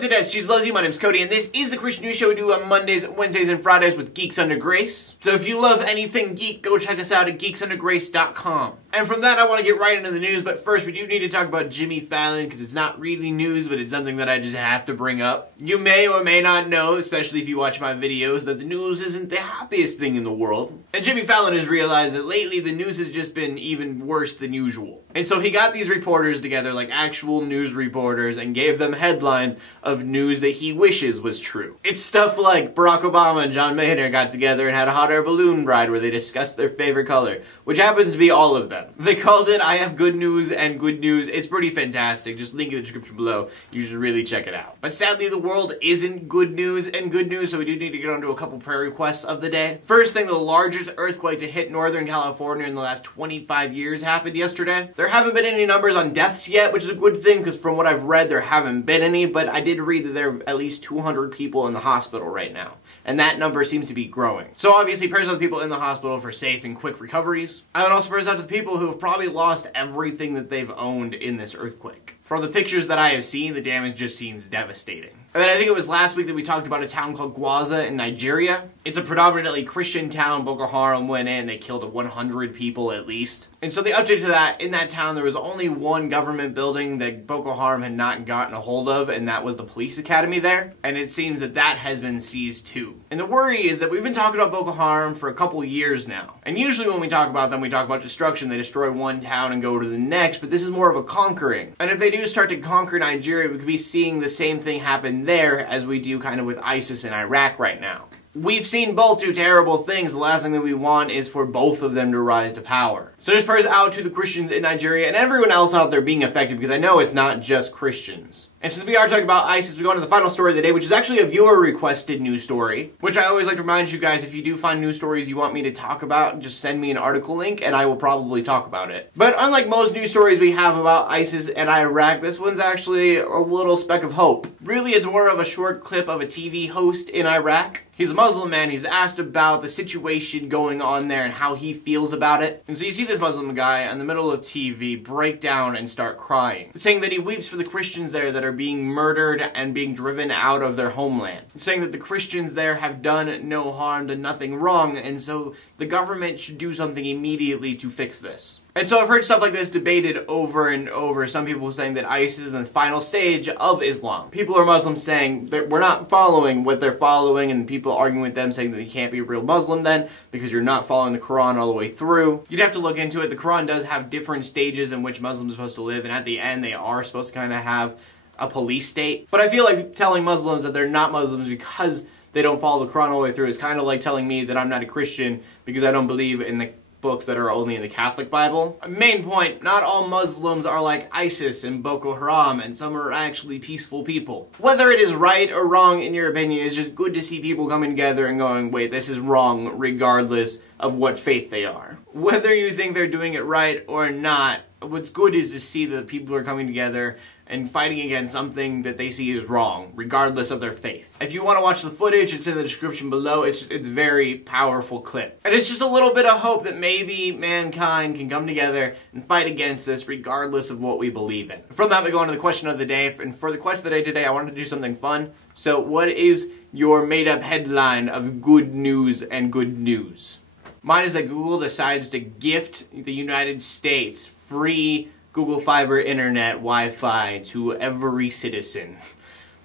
up to that? She's Leslie. My name's Cody, and this is the Christian News Show we do on Mondays, Wednesdays, and Fridays with Geeks Under Grace. So if you love anything geek, go check us out at geeksundergrace.com. And from that, I want to get right into the news, but first we do need to talk about Jimmy Fallon, because it's not really news, but it's something that I just have to bring up. You may or may not know, especially if you watch my videos, that the news isn't the happiest thing in the world. And Jimmy Fallon has realized that lately the news has just been even worse than usual. And so he got these reporters together, like actual news reporters, and gave them headlines of news that he wishes was true. It's stuff like Barack Obama and John Maynard got together and had a hot air balloon ride where they discussed their favorite color, which happens to be all of them. They called it I Have Good News and Good News. It's pretty fantastic. Just link in the description below. You should really check it out. But sadly, the world isn't good news and good news, so we do need to get on to a couple prayer requests of the day. First thing, the largest earthquake to hit Northern California in the last 25 years happened yesterday. There haven't been any numbers on deaths yet, which is a good thing, because from what I've read, there haven't been any, but I did read that there are at least 200 people in the hospital right now, and that number seems to be growing. So obviously, prayers to the people in the hospital for safe and quick recoveries. And also prayers out to the people who have probably lost everything that they've owned in this earthquake. From the pictures that I have seen, the damage just seems devastating. And then I think it was last week that we talked about a town called Gwaza in Nigeria. It's a predominantly Christian town. Boko Haram went in, they killed 100 people at least. And so the update to that, in that town there was only one government building that Boko Haram had not gotten a hold of, and that was the police academy there. And it seems that that has been seized too. And the worry is that we've been talking about Boko Haram for a couple years now. And usually when we talk about them, we talk about destruction. They destroy one town and go to the next, but this is more of a conquering. And if they do start to conquer Nigeria, we could be seeing the same thing happen there as we do kind of with ISIS in Iraq right now. We've seen both do terrible things. The last thing that we want is for both of them to rise to power. So just prayers out to the Christians in Nigeria and everyone else out there being affected, because I know it's not just Christians. And since we are talking about ISIS, we go on to the final story of the day, which is actually a viewer-requested news story, which I always like to remind you guys, if you do find news stories you want me to talk about, just send me an article link and I will probably talk about it. But unlike most news stories we have about ISIS and Iraq, this one's actually a little speck of hope. Really, it's more of a short clip of a TV host in Iraq. He's a Muslim man. He's asked about the situation going on there and how he feels about it. And so you see this Muslim guy in the middle of TV break down and start crying, saying that he weeps for the Christians there that are being murdered and being driven out of their homeland. Saying that the Christians there have done no harm, done nothing wrong, and so the government should do something immediately to fix this. And so I've heard stuff like this debated over and over. Some people saying that ISIS is in the final stage of Islam. People are Muslims saying that we're not following what they're following, and people arguing with them saying that you can't be a real Muslim then because you're not following the Quran all the way through. You'd have to look into it. The Quran does have different stages in which Muslims are supposed to live, and at the end they are supposed to kind of have a police state. But I feel like telling Muslims that they're not Muslims because they don't follow the Quran all the way through is kind of like telling me that I'm not a Christian because I don't believe in the books that are only in the Catholic Bible. Main point, not all Muslims are like ISIS and Boko Haram, and some are actually peaceful people. Whether it is right or wrong in your opinion, it's just good to see people coming together and going, wait, this is wrong, regardless of what faith they are. Whether you think they're doing it right or not, what's good is to see that people are coming together and fighting against something that they see as wrong, regardless of their faith. If you want to watch the footage, it's in the description below. It's very powerful clip. And it's just a little bit of hope that maybe mankind can come together and fight against this, regardless of what we believe in. From that, we go on to the question of the day. And for the question of the day today, I wanted to do something fun. So what is your made-up headline of good news and good news? Mine is that Google decides to gift the United States free Google Fiber Internet Wi-Fi to every citizen.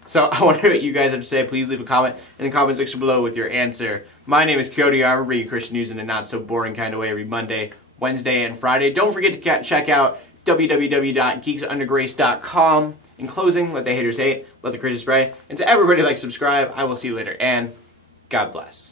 So I wonder what you guys have to say. Please leave a comment in the comment section below with your answer. My name is Cody. I bring you Christian news in a not so boring kind of way every Monday, Wednesday, and Friday. Don't forget to check out www.geeksundergrace.com. In closing, let the haters hate, let the Christians pray, and to everybody like, subscribe. I will see you later, and God bless.